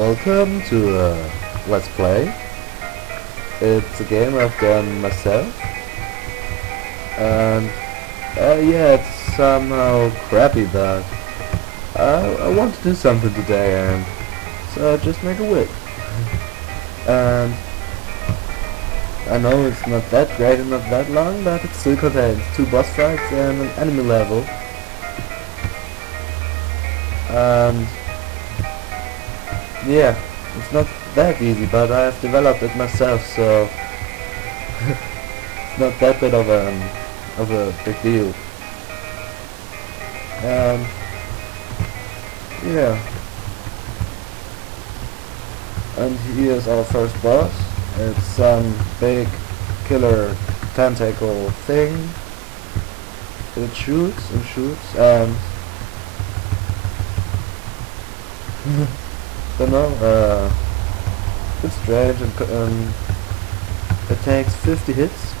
welcome to Let's Play. It's a game I've done myself, and yeah, it's somehow crappy that I want to do something today, and so I just make a wig. And I know it's not that great and not that long, but it still contains 2 boss fights and an enemy level. And yeah, it's not that easy, but I've developed it myself, so it's not that bit of a big deal. And yeah, and here's our first boss. It's some big killer tentacle thing. It shoots and shoots and don't know, it's strange, and it takes 50 hits.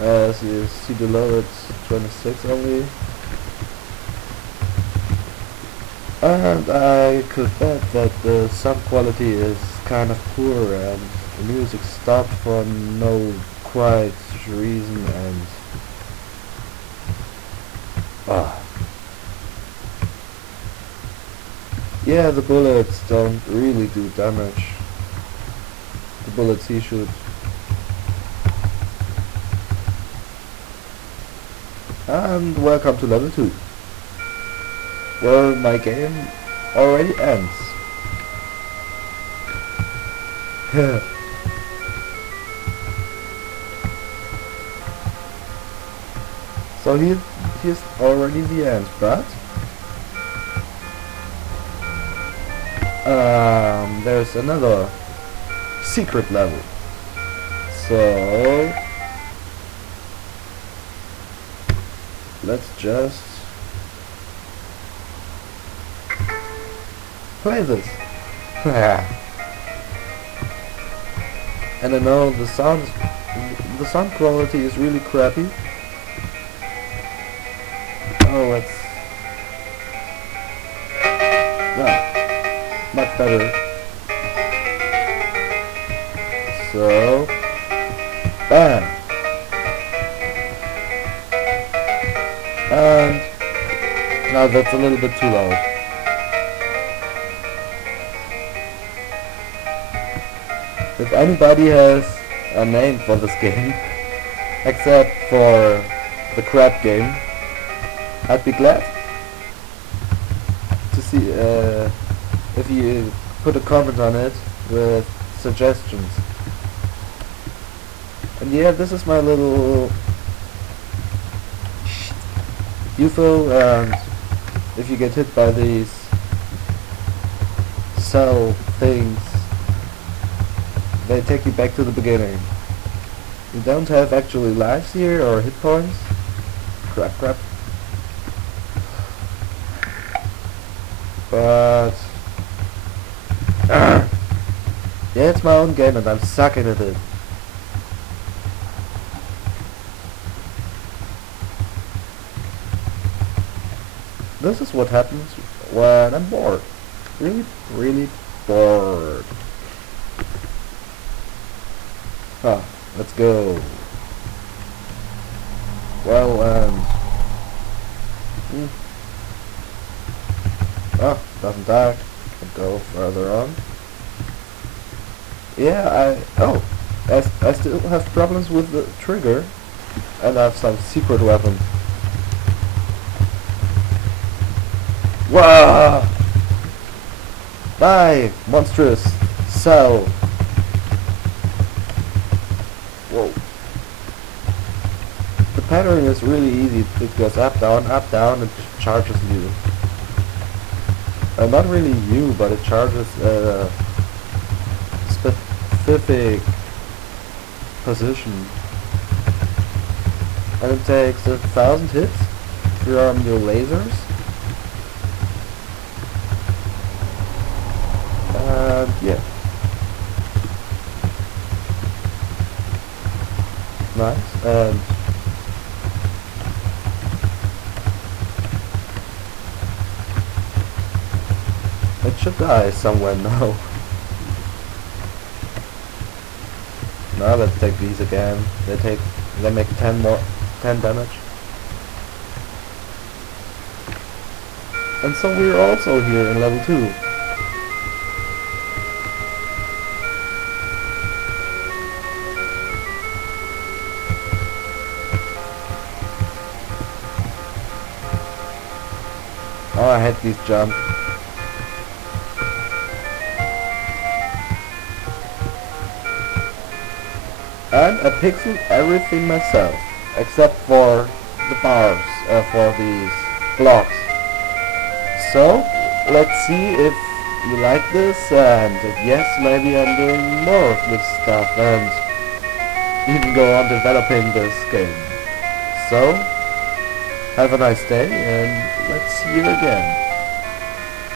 As you see below, it's 26 only. And I could bet that the sound quality is kind of poor and the music stopped for no quite reason, and yeah, the bullets don't really do damage. The bullets he shoots. And welcome to level 2, where my game already ends. So here's already the end, but there's another secret level. So let's just play this. And I know the sound quality is really crappy. Oh, it's much better. So, bam. And now that's a little bit too loud. If anybody has a name for this game, except for the crap game, I'd be glad to see if you put a comment on it with suggestions. And yeah, this is my little UFO, and if you get hit by these cell things, they take you back to the beginning. You don't have actually lives here or hit points. Crap. But yeah, it's my own game and I'm sucking at it. This is what happens when I'm bored. Really bored. Let's go. Well, doesn't die. Can go further on. Yeah, I still have problems with the trigger, and I have some secret weapon. Wow! Die, monstrous cell. Whoa. The pattern is really easy. It goes up, down, and charges you. Not really you, but it charges a specific position. And it takes 1,000 hits from your lasers. And yeah. Nice. And it should die somewhere now. Now let's take these again. They make 10 damage. And so we're also here in level 2. Oh, I hate these jumps. And I pixeled everything myself, except for the bars, for these blocks. So, let's see if you like this, and if yes, maybe I'm doing more of this stuff, and even go on developing this game. So, have a nice day, and let's see you again.